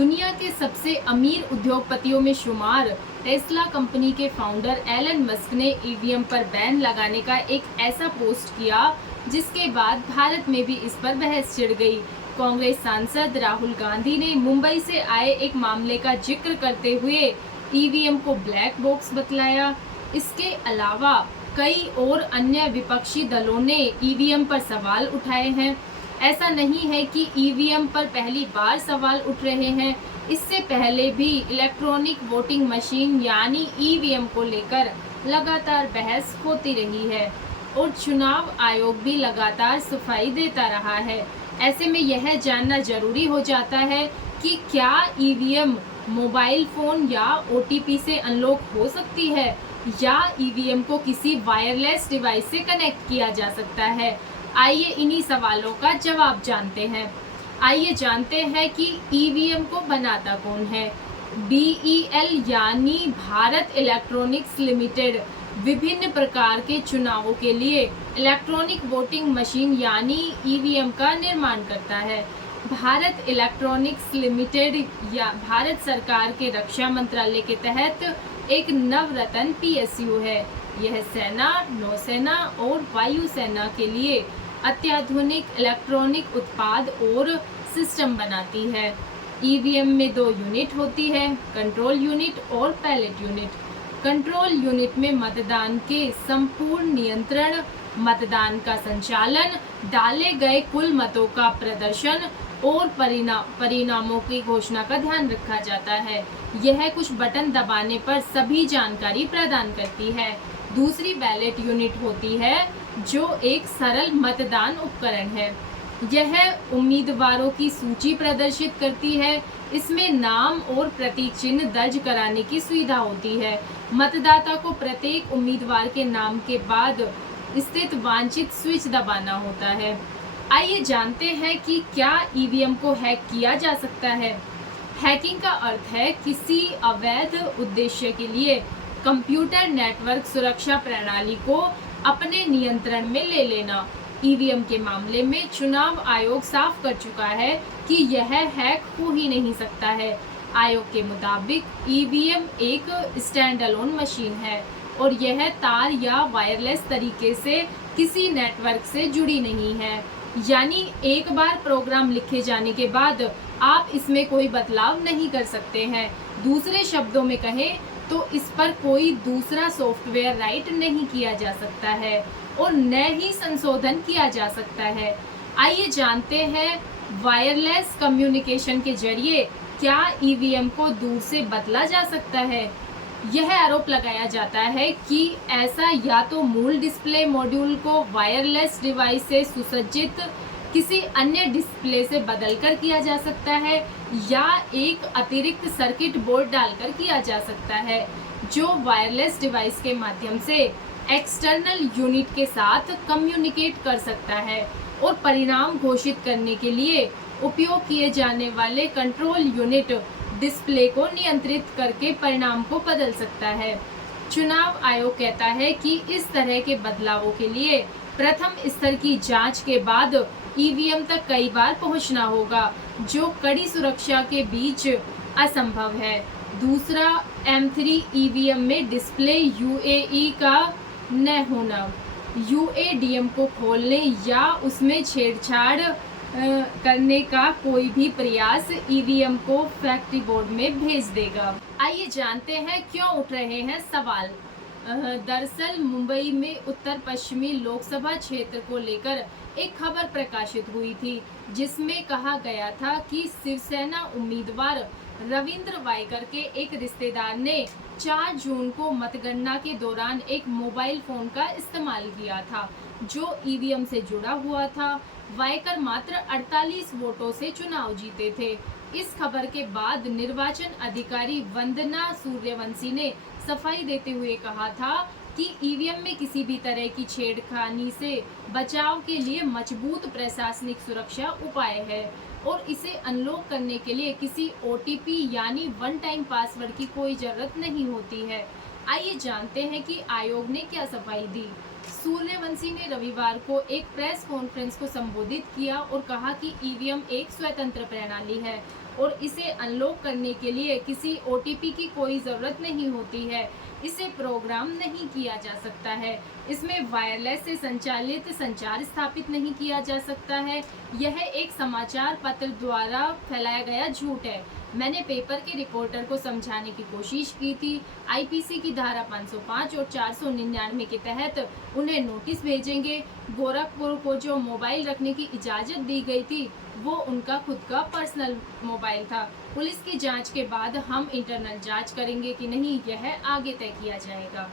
दुनिया के सबसे अमीर उद्योगपतियों में शुमार टेस्ला कंपनी के फाउंडर एलन मस्क ने ईवीएम पर बैन लगाने का एक ऐसा पोस्ट किया जिसके बाद भारत में भी इस पर बहस छिड़ गई। कांग्रेस सांसद राहुल गांधी ने मुंबई से आए एक मामले का जिक्र करते हुए ईवीएम को ब्लैक बॉक्स बतलाया। इसके अलावा कई और अन्य विपक्षी दलों ने ईवीएम पर सवाल उठाए हैं। ऐसा नहीं है कि ईवीएम पर पहली बार सवाल उठ रहे हैं, इससे पहले भी इलेक्ट्रॉनिक वोटिंग मशीन यानी ईवीएम को लेकर लगातार बहस होती रही है और चुनाव आयोग भी लगातार सफाई देता रहा है। ऐसे में यह जानना जरूरी हो जाता है कि क्या ईवीएम मोबाइल फोन या ओटीपी से अनलॉक हो सकती है या ईवीएम को किसी वायरलेस डिवाइस से कनेक्ट किया जा सकता है। आइए इन्हीं सवालों का जवाब जानते हैं। आइए जानते हैं कि ईवीएम को बनाता कौन है। बीईएल यानी भारत इलेक्ट्रॉनिक्स लिमिटेड विभिन्न प्रकार के चुनावों के लिए इलेक्ट्रॉनिक वोटिंग मशीन यानी ईवीएम का निर्माण करता है। भारत इलेक्ट्रॉनिक्स लिमिटेड या भारत सरकार के रक्षा मंत्रालय के तहत एक नवरत्न पीएसयू है। यह सेना, नौसेना और वायुसेना के लिए अत्याधुनिक इलेक्ट्रॉनिक उत्पाद और सिस्टम बनाती है। ईवीएम में दो यूनिट होती है, कंट्रोल यूनिट और पैलेट यूनिट। कंट्रोल यूनिट में मतदान के संपूर्ण नियंत्रण, मतदान का संचालन, डाले गए कुल मतों का प्रदर्शन और परिणामों की घोषणा का ध्यान रखा जाता है। यह कुछ बटन दबाने पर सभी जानकारी प्रदान करती है। दूसरी बैलेट यूनिट होती है जो एक सरल मतदान उपकरण है। यह उम्मीदवारों की सूची प्रदर्शित करती है। इसमें नाम और प्रतीक चिन्ह दर्ज कराने की सुविधा होती है। मतदाता को प्रत्येक उम्मीदवार के नाम के बाद स्थित वांछित स्विच दबाना होता है। आइए जानते हैं कि क्या ईवीएम को हैक किया जा सकता है। हैकिंग का अर्थ है किसी अवैध उद्देश्य के लिए कंप्यूटर नेटवर्क सुरक्षा प्रणाली को अपने नियंत्रण में ले लेना। ईवीएम के मामले में चुनाव आयोग साफ कर चुका है कि यह हैक हो ही नहीं सकता है। आयोग के मुताबिक ईवीएम एक स्टैंड अलोन मशीन है और यह तार या वायरलेस तरीके से किसी नेटवर्क से जुड़ी नहीं है। यानी एक बार प्रोग्राम लिखे जाने के बाद आप इसमें कोई बदलाव नहीं कर सकते हैं। दूसरे शब्दों में कहें तो इस पर कोई दूसरा सॉफ्टवेयर राइट नहीं किया जा सकता है और न ही संशोधन किया जा सकता है। आइए जानते हैं वायरलेस कम्युनिकेशन के जरिए क्या ईवीएम को दूर से बदला जा सकता है। यह आरोप लगाया जाता है कि ऐसा या तो मूल डिस्प्ले मॉड्यूल को वायरलेस डिवाइस से सुसज्जित किसी अन्य डिस्प्ले से बदलकर किया जा सकता है या एक अतिरिक्त सर्किट बोर्ड डालकर किया जा सकता है जो वायरलेस डिवाइस के माध्यम से एक्सटर्नल यूनिट के साथ कम्युनिकेट कर सकता है और परिणाम घोषित करने के लिए उपयोग किए जाने वाले कंट्रोल यूनिट डिस्प्ले को नियंत्रित करके परिणाम को बदल सकता है। चुनाव आयोग कहता है कि इस तरह के बदलावों के लिए प्रथम स्तर की जांच के बाद ईवीएम तक कई बार पहुंचना होगा, जो कड़ी सुरक्षा के बीच असंभव है। दूसरा, M3 ईवीएम में डिस्प्ले यूएई का न होना यूएडीएम को खोलने या उसमें छेड़छाड़ करने का कोई भी प्रयास ईवीएम को फैक्ट्री बोर्ड में भेज देगा। आइए जानते हैं क्यों उठ रहे हैं सवाल। दरअसल मुंबई में उत्तर पश्चिमी लोकसभा क्षेत्र को लेकर एक खबर प्रकाशित हुई थी जिसमें कहा गया था कि शिवसेना उम्मीदवार रविंद्र वायकर के एक रिश्तेदार ने 4 जून को मतगणना के दौरान एक मोबाइल फोन का इस्तेमाल किया था जो ईवीएम से जुड़ा हुआ था। वायकर मात्र 48 वोटों से चुनाव जीते थे। इस खबर के बाद निर्वाचन अधिकारी वंदना सूर्यवंशी ने सफाई देते हुए कहा था कि ईवीएम में किसी भी तरह की छेड़खानी से बचाव के लिए मजबूत प्रशासनिक सुरक्षा उपाय है और इसे अनलॉक करने के लिए किसी ओटीपी यानी वन टाइम पासवर्ड की कोई जरूरत नहीं होती है। आइए जानते हैं कि आयोग ने क्या सफाई दी। सूर्यवंशी ने रविवार को एक प्रेस कॉन्फ्रेंस को संबोधित किया और कहा कि ईवीएम एक स्वतंत्र प्रणाली है और इसे अनलॉक करने के लिए किसी OTP की कोई ज़रूरत नहीं होती है। इसे प्रोग्राम नहीं किया जा सकता है। इसमें वायरलेस से संचालित संचार स्थापित नहीं किया जा सकता है। यह एक समाचार पत्र द्वारा फैलाया गया झूठ है। मैंने पेपर के रिपोर्टर को समझाने की कोशिश की थी। IPC की धारा 505 और 499 के तहत उन्हें नोटिस भेजेंगे। गोरखपुर को जो मोबाइल रखने की इजाज़त दी गई थी वो उनका खुद का पर्सनल मोबाइल था। पुलिस की जांच के बाद हम इंटरनल जांच करेंगे कि नहीं, यह आगे तय किया जाएगा।